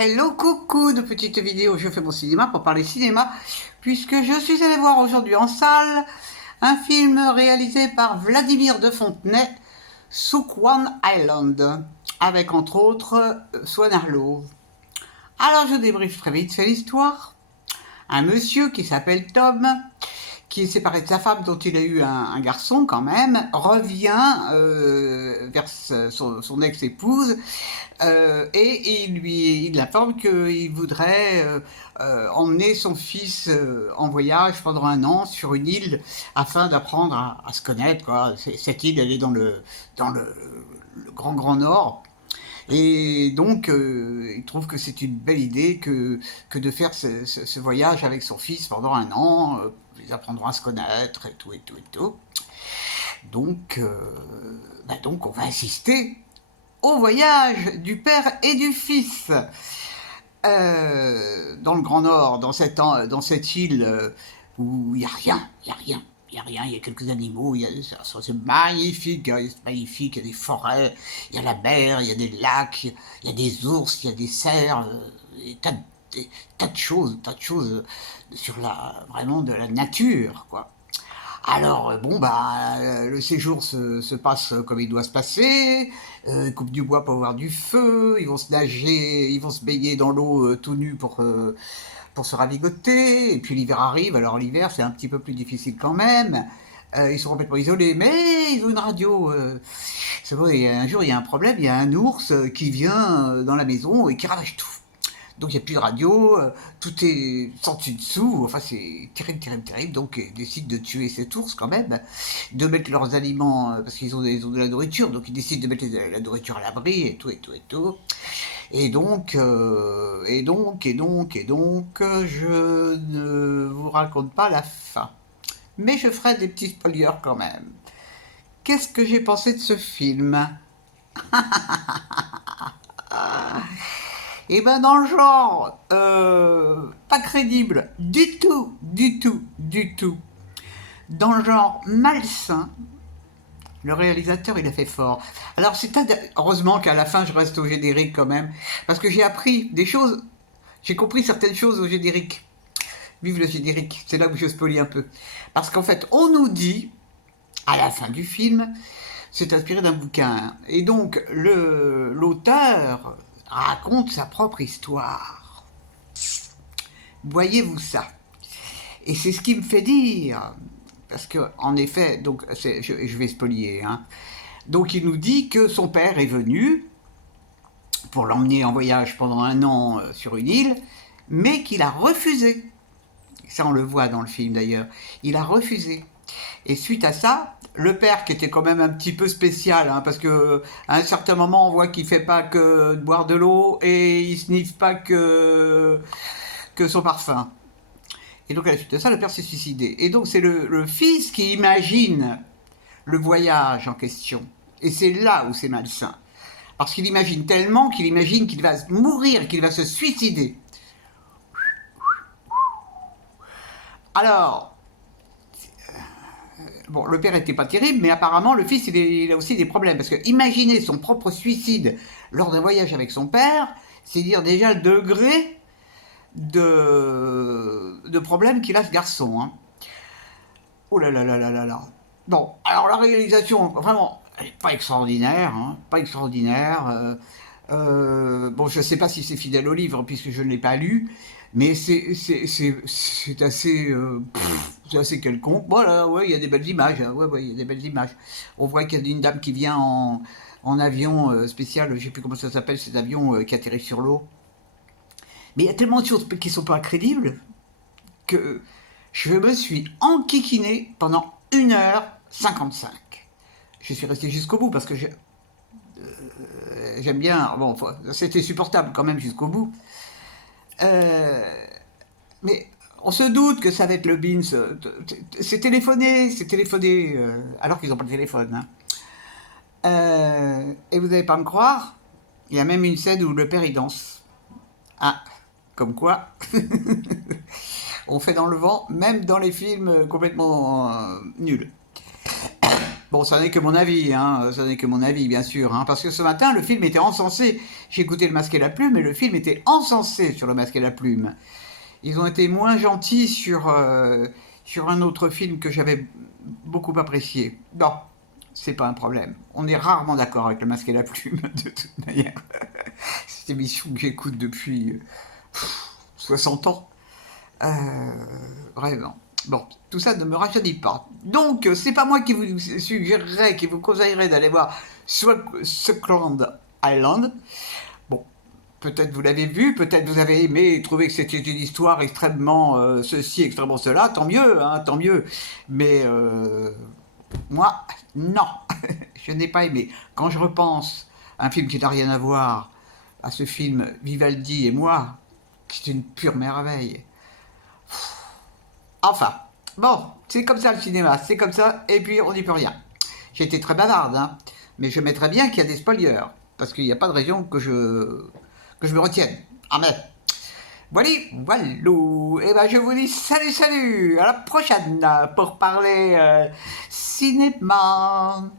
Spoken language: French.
Hello, coucou de petites vidéos, je fais mon cinéma pour parler cinéma, puisque je suis allée voir aujourd'hui en salle un film réalisé par Vladimir de Fontenay, One Island, avec entre autres Swan Arlo. Alors je débriefe très vite, c'est l'histoire. Un monsieur qui s'appelle Tom, qui est séparé de sa femme dont il a eu un garçon quand même, revient vers son ex-épouse et il l'informe qu'il voudrait emmener son fils en voyage pendant un an sur une île afin d'apprendre à se connaître, quoi. Cette île, elle est dans le grand nord. Et donc, il trouve que c'est une belle idée que de faire ce voyage avec son fils pendant un an. Ils apprendront à se connaître et tout, et tout, et tout. Donc, donc on va assister au voyage du père et du fils dans le Grand Nord, dans cette île où il n'y a rien, il n'y a rien. Il n'y a rien, il y a quelques animaux, c'est magnifique, hein, c'est magnifique, il y a des forêts, il y a la mer, il y a des lacs, il y a des ours, il y a des cerfs, des tas de choses sur vraiment de la nature, quoi. Alors, le séjour se passe comme il doit se passer, coupe du bois pour avoir du feu, ils vont se nager, ils vont se baigner dans l'eau tout nus pour se ravigoter, et puis l'hiver arrive, alors l'hiver c'est un petit peu plus difficile quand même, ils sont complètement isolés, mais ils ont une radio. C'est vrai, un jour il y a un problème, il y a un ours qui vient dans la maison et qui ravage tout. Donc il n'y a plus de radio, tout est senti dessous, enfin c'est terrible, terrible, terrible. Donc ils décident de tuer cet ours quand même, de mettre leurs aliments, parce qu'ils ont de la nourriture, donc ils décident de mettre la nourriture à l'abri et tout, et tout, et tout. Je ne vous raconte pas la fin. Mais je ferai des petits spoilers quand même. Qu'est-ce que j'ai pensé de ce film? Eh ben dans le genre, pas crédible, du tout, du tout, du tout. Dans le genre malsain, le réalisateur il a fait fort. Alors heureusement qu'à la fin je reste au générique quand même, parce que j'ai appris des choses, j'ai compris certaines choses au générique. Vive le générique, c'est là où je spoilie un peu. Parce qu'en fait on nous dit, à la fin du film, c'est inspiré d'un bouquin. Hein. Et donc, l'auteur raconte sa propre histoire. Voyez-vous ça? Et c'est ce qui me fait dire, parce que en effet, donc je vais spolier. Hein. Donc il nous dit que son père est venu pour l'emmener en voyage pendant un an sur une île, mais qu'il a refusé. Ça on le voit dans le film d'ailleurs. Il a refusé. Et suite à ça, le père, qui était quand même un petit peu spécial, hein, parce que à un certain moment, on voit qu'il fait pas que de boire de l'eau et il sniffe pas que son parfum. Et donc à la suite de ça, le père s'est suicidé. Et donc c'est le fils qui imagine le voyage en question. Et c'est là où c'est malsain. Parce qu'il imagine tellement qu'il imagine qu'il va mourir, qu'il va se suicider. Alors, bon, le père était pas terrible, mais apparemment le fils il a aussi des problèmes. Parce que imaginer son propre suicide lors d'un voyage avec son père, c'est dire déjà le degré de problème qu'il a ce garçon. Hein. Oh là là là là là là. Bon, alors la réalisation, vraiment, elle n'est pas extraordinaire. Hein, pas extraordinaire. Bon, je ne sais pas si c'est fidèle au livre, puisque je ne l'ai pas lu. Mais c'est assez quelconque. Voilà, ouais, il y a des belles images. Hein, ouais, ouais, il y a des belles images. On voit qu'il y a une dame qui vient en avion spécial, je ne sais plus comment ça s'appelle, cet avion qui atterrit sur l'eau. Mais il y a tellement de choses qui ne sont pas crédibles que je me suis enquiquiné pendant 1h55. Je suis resté jusqu'au bout parce que j'aime bien. Bon, c'était supportable quand même jusqu'au bout. Mais on se doute que ça va être le Beans. C'est téléphoné, alors qu'ils n'ont pas de téléphone. Hein. Et vous n'allez pas me croire, il y a même une scène où le père il danse. Ah, comme quoi, on fait dans le vent, même dans les films complètement nuls. Bon, ça n'est que mon avis, hein, ça n'est que mon avis, bien sûr, hein, parce que ce matin, le film était encensé. J'ai écouté Le Masque et la Plume, et le film était encensé sur Le Masque et la Plume. Ils ont été moins gentils sur un autre film que j'avais beaucoup apprécié. Non, c'est pas un problème. On est rarement d'accord avec Le Masque et la Plume, de toute manière. Cette émission que j'écoute depuis 60 ans. Vraiment. Bon, tout ça ne me rajeunit pas. Donc, c'est pas moi qui vous suggérerais, qui vous conseillerais d'aller voir Suckland Island. Bon, peut-être vous l'avez vu, peut-être vous avez aimé et trouvé que c'était une histoire extrêmement ceci, extrêmement cela, tant mieux, hein, tant mieux. Mais moi, non, je n'ai pas aimé. Quand je repense à un film qui n'a rien à voir, à ce film Vivaldi et moi, qui est une pure merveille. Enfin, bon, c'est comme ça le cinéma, c'est comme ça, et puis on n'y peut rien. J'ai été très bavarde, hein, mais je mettrais bien qu'il y a des spoilers, parce qu'il n'y a pas de raison que je me retienne. Amen. Voilà, voilà. Et ben je vous dis salut, salut, à la prochaine pour parler cinéma.